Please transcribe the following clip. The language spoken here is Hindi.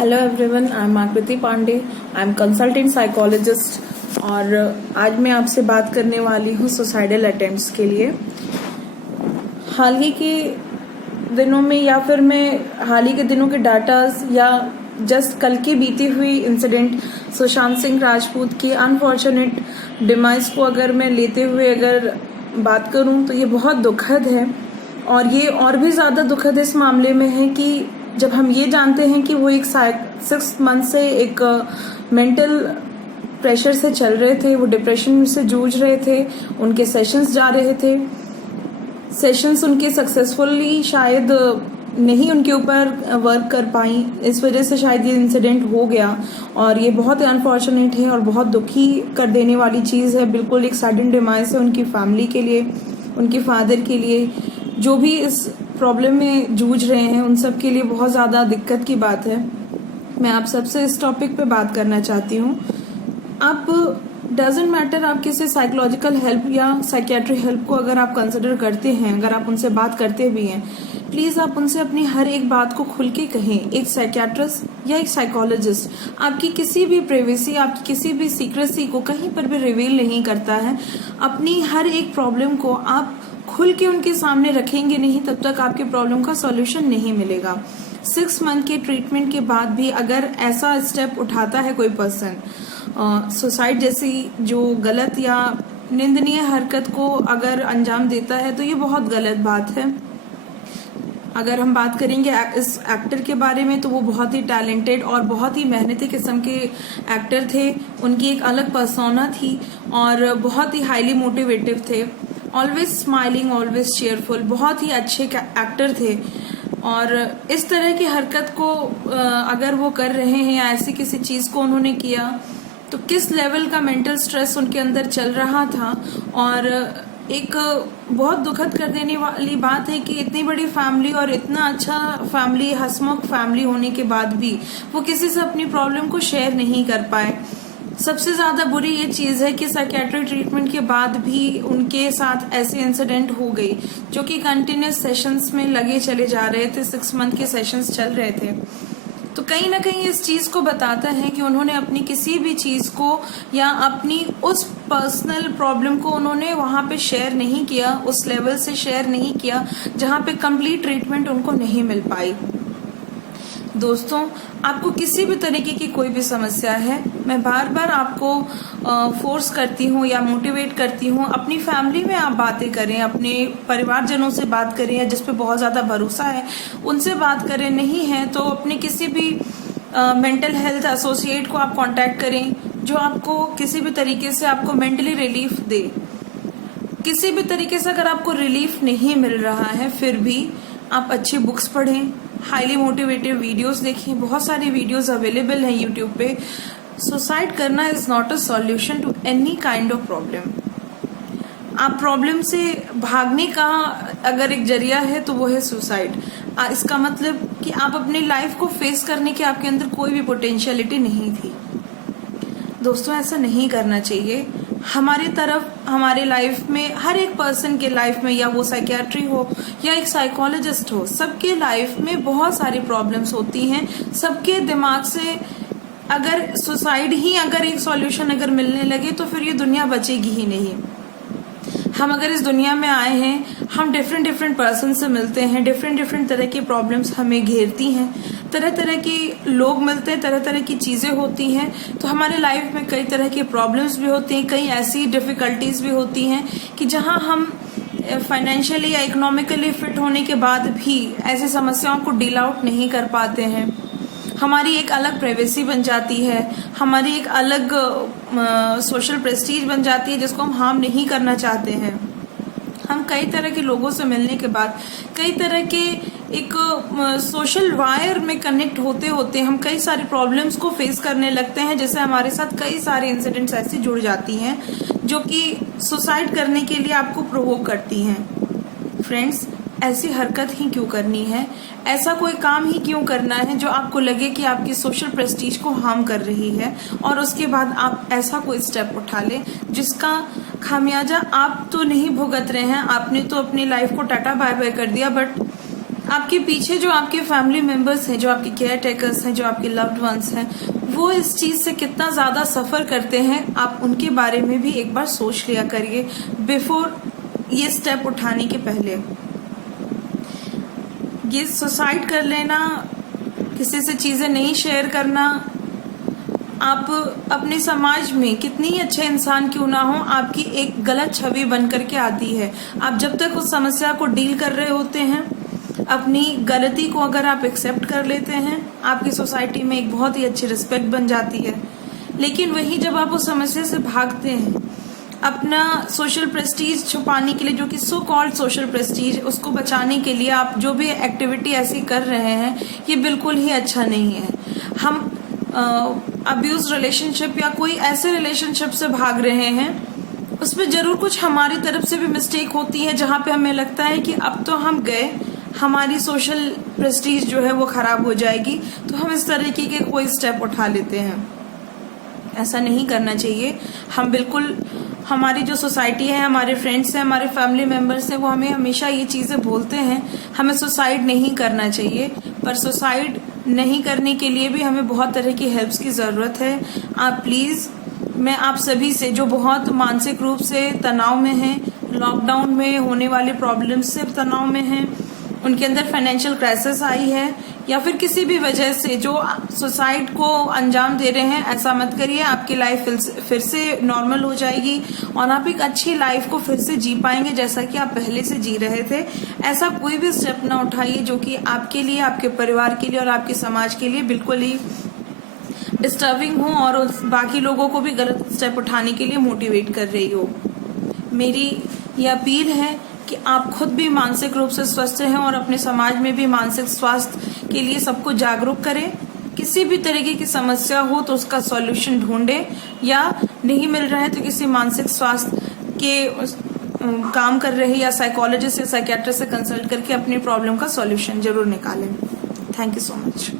Hello everyone, I am Aakriti Pandey. I am consultant psychologist और आज मैं आपसे बात करने वाली हूँ सुसाइडल अटेम्प्ट्स के लिए। हाल ही के दिनों में या फिर मैं हाल ही के दिनों के डाटास या जस्ट कल की बीती हुई इंसिडेंट सुशांत सिंह राजपूत की अनफॉर्चुनेट डिमाइस को अगर मैं लेते हुए अगर बात करूं तो ये बहुत दुखद है। और ये और भी ज़्यादा दुखद इस मामले में है कि जब हम ये जानते हैं कि वो एक 6 मंथ से एक मेंटल प्रेशर से चल रहे थे, वो डिप्रेशन से जूझ रहे थे, उनके सेशंस जा रहे थे, सेशंस उनके सक्सेसफुली शायद नहीं उनके ऊपर वर्क कर पाई, इस वजह से शायद ये इंसिडेंट हो गया। और ये बहुत ही अनफॉर्चुनेट है और बहुत दुखी कर देने वाली चीज़ है। बिल्कुल एक सडन डिमाइस है उनकी फैमिली के लिए, उनके फादर के लिए, जो भी इस प्रॉब्लम में जूझ रहे हैं उन सब के लिए बहुत ज़्यादा दिक्कत की बात है। मैं आप सबसे इस टॉपिक पे बात करना चाहती हूँ। आप डजेंट मैटर आप किसी साइकोलॉजिकल हेल्प या साइकियाट्री हेल्प को अगर आप कंसिडर करते हैं, अगर आप उनसे बात करते भी हैं, प्लीज आप उनसे अपनी हर एक बात को खुल के कहें। एक साइकियाट्रिस्ट या एक साइकोलॉजिस्ट आपकी किसी भी प्राइवेसी, आपकी किसी भी सीक्रेसी को कहीं पर भी रिवील नहीं करता है। अपनी हर एक प्रॉब्लम को आप खुल के उनके सामने रखेंगे नहीं तब तक आपके प्रॉब्लम का सॉल्यूशन नहीं मिलेगा। 6 मंथ के ट्रीटमेंट के बाद भी अगर ऐसा स्टेप उठाता है कोई पर्सन, सुसाइड जैसी जो गलत या निंदनीय हरकत को अगर अंजाम देता है, तो ये बहुत गलत बात है। अगर हम बात करेंगे इस एक्टर के बारे में, तो वो बहुत ही टैलेंटेड और बहुत ही मेहनती किस्म के एक्टर थे। उनकी एक अलग पर्सोना थी और बहुत ही हाईली मोटिवेटिव थे, ऑलवेज स्माइलिंग, ऑलवेज चेयरफुल, बहुत ही अच्छे एक्टर थे। और इस तरह की हरकत को अगर वो कर रहे हैं या ऐसी किसी चीज को उन्होंने किया, तो किस लेवल का मेंटल स्ट्रेस उनके अंदर चल रहा था। और एक बहुत दुखद कर देने वाली बात है कि इतनी बड़ी फैमिली और इतना अच्छा फैमिली, हंसमुख फैमिली होने के बाद भी वो किसी से अपनी प्रॉब्लम को शेयर नहीं कर पाए। सबसे ज्यादा बुरी ये चीज है कि साइकियाट्रिक ट्रीटमेंट के बाद भी उनके साथ ऐसे इंसिडेंट हो गई, जो कि कंटिन्यूस सेशंस में लगे चले जा रहे थे। 6 मंथ के सेशंस चल रहे थे। तो कहीं ना कहीं इस चीज को बताता है कि उन्होंने अपनी किसी भी चीज को या अपनी उस पर्सनल प्रॉब्लम को उन्होंने वहां पे शेयर नहीं किया, उस लेवल से शेयर नहीं किया जहां पे कंप्लीट ट्रीटमेंट उनको नहीं मिल पाई। दोस्तों, आपको किसी भी तरीके की कोई भी समस्या है, मैं बार बार आपको फोर्स करती हूँ या मोटिवेट करती हूँ, अपनी फैमिली में आप बातें करें, अपने परिवारजनों से बात करें या जिस पे बहुत ज़्यादा भरोसा है उनसे बात करें। नहीं है तो अपने किसी भी मेंटल हेल्थ एसोसिएट को आप कांटेक्ट करें, जो आपको किसी भी तरीके से आपको मेंटली रिलीफ दे। किसी भी तरीके से अगर आपको रिलीफ नहीं मिल रहा है, फिर भी आप अच्छी बुक्स पढ़ें, हाईली मोटिवेटिव वीडियोस देखें। बहुत सारी वीडियोस अवेलेबल हैं यूट्यूब पे। सुसाइड करना is not a solution to any kind of problem. आप प्रॉब्लम से भागने का अगर एक जरिया है तो वो है सुसाइड। इसका मतलब कि आप अपनी लाइफ को फेस करने की आपके अंदर कोई भी पोटेंशियलिटी नहीं थी। दोस्तों, ऐसा नहीं करना चाहिए। हमारी तरफ, हमारे लाइफ में, हर एक पर्सन के लाइफ में, या वो साइकियाट्री हो या एक साइकोलॉजिस्ट हो, सबके लाइफ में बहुत सारी प्रॉब्लम्स होती हैं। सबके दिमाग से अगर सुसाइड ही अगर एक सॉल्यूशन अगर मिलने लगे तो फिर ये दुनिया बचेगी ही नहीं। हम अगर इस दुनिया में आए हैं, हम डिफरेंट पर्सन से मिलते हैं, डिफरेंट तरह की प्रॉब्लम्स हमें घेरती हैं, तरह तरह के लोग मिलते हैं, तरह तरह की चीज़ें होती हैं। तो हमारे लाइफ में कई तरह की प्रॉब्लम्स भी होती हैं, कई ऐसी डिफिकल्टीज भी होती हैं कि जहां हम फाइनेंशियली या इकोनॉमिकली फिट होने के बाद भी ऐसी समस्याओं को डील आउट नहीं कर पाते हैं। हमारी एक अलग प्राइवेसी बन जाती है, हमारी एक अलग सोशल प्रेस्टीज बन जाती है जिसको हम हार्म नहीं करना चाहते हैं। हम कई तरह के लोगों से मिलने के बाद, कई तरह के एक सोशल वायर में कनेक्ट होते होते हम कई सारी प्रॉब्लम्स को फेस करने लगते हैं, जैसे हमारे साथ कई सारे इंसिडेंट्स ऐसी जुड़ जाती हैं जो कि सुसाइड करने के लिए आपको प्रोवोक करती हैं। फ्रेंड्स, ऐसी हरकत ही क्यों करनी है? ऐसा कोई काम ही क्यों करना है जो आपको लगे कि आपकी सोशल प्रेस्टीज को हार्म कर रही है, और उसके बाद आप ऐसा कोई स्टेप उठा ले जिसका खामियाजा आप तो नहीं भुगत रहे हैं, आपने तो अपनी लाइफ को टाटा बाय बाय कर दिया, बट आपके पीछे जो आपके फैमिली मेंबर्स हैं, जो आपके केयर टेकर्स हैं, जो आपके लव्ड वंस हैं, वो इस चीज से कितना ज्यादा सफर करते हैं, आप उनके बारे में भी एक बार सोच लिया करिए बिफोर ये स्टेप उठाने के पहले। ये सुसाइड कर लेना, किसी से चीजें नहीं शेयर करना, आप अपने समाज में कितनी ही अच्छे इंसान क्यों ना हो, आपकी एक गलत छवि बन करके आती है। आप जब तक उस समस्या को डील कर रहे होते हैं, अपनी गलती को अगर आप एक्सेप्ट कर लेते हैं, आपकी सोसाइटी में एक बहुत ही अच्छी रिस्पेक्ट बन जाती है। लेकिन वही जब आप उस समस्या से भागते हैं, अपना सोशल प्रेस्टीज छुपाने के लिए, जो कि सो कॉल्ड सोशल प्रेस्टीज, उसको बचाने के लिए आप जो भी एक्टिविटी ऐसी कर रहे हैं, ये बिल्कुल ही अच्छा नहीं है। हम अब्यूज रिलेशनशिप या कोई ऐसे रिलेशनशिप से भाग रहे हैं, उसमें जरूर कुछ हमारी तरफ से भी मिस्टेक होती है, जहां पे हमें लगता है कि अब तो हम गए, हमारी सोशल प्रेस्टीज जो है वो खराब हो जाएगी, तो हम इस तरीके के कोई स्टेप उठा लेते हैं। ऐसा नहीं करना चाहिए। हम बिल्कुल, हमारी जो सोसाइटी है, हमारे फ्रेंड्स हैं, हमारे फैमिली मेंबर्स हैं, वो हमें हमेशा ये चीजें बोलते हैं, हमें सुसाइड नहीं करना चाहिए। पर सुसाइड नहीं करने के लिए भी हमें बहुत तरह की हेल्प्स की जरूरत है। आप प्लीज, मैं आप सभी से जो बहुत मानसिक रूप से तनाव में हैं, लॉकडाउन में होने वाले प्रॉब्लम्स से तनाव में हैं, उनके अंदर फाइनेंशियल क्राइसिस आई है, या फिर किसी भी वजह से जो सुसाइड को अंजाम दे रहे हैं, ऐसा मत करिए। आपकी लाइफ फिर से नॉर्मल हो जाएगी और आप एक अच्छी लाइफ को फिर से जी पाएंगे जैसा कि आप पहले से जी रहे थे। ऐसा कोई भी स्टेप ना उठाइए जो कि आपके लिए, आपके परिवार के लिए और आपके समाज के लिए बिल्कुल ही डिस्टर्बिंग हो और बाकी लोगों को भी गलत स्टेप उठाने के लिए मोटिवेट कर रही हो। मेरी ये अपील है कि आप खुद भी मानसिक रूप से स्वस्थ रहें और अपने समाज में भी मानसिक स्वास्थ्य के लिए सबको जागरूक करें। किसी भी तरीके की समस्या हो तो उसका सॉल्यूशन ढूंढें, या नहीं मिल रहा है तो किसी मानसिक स्वास्थ्य के काम कर रहे या साइकोलॉजिस्ट या साइकियाट्रिस्ट से कंसल्ट करके अपनी प्रॉब्लम का सॉल्यूशन जरूर निकालें। Thank you so much.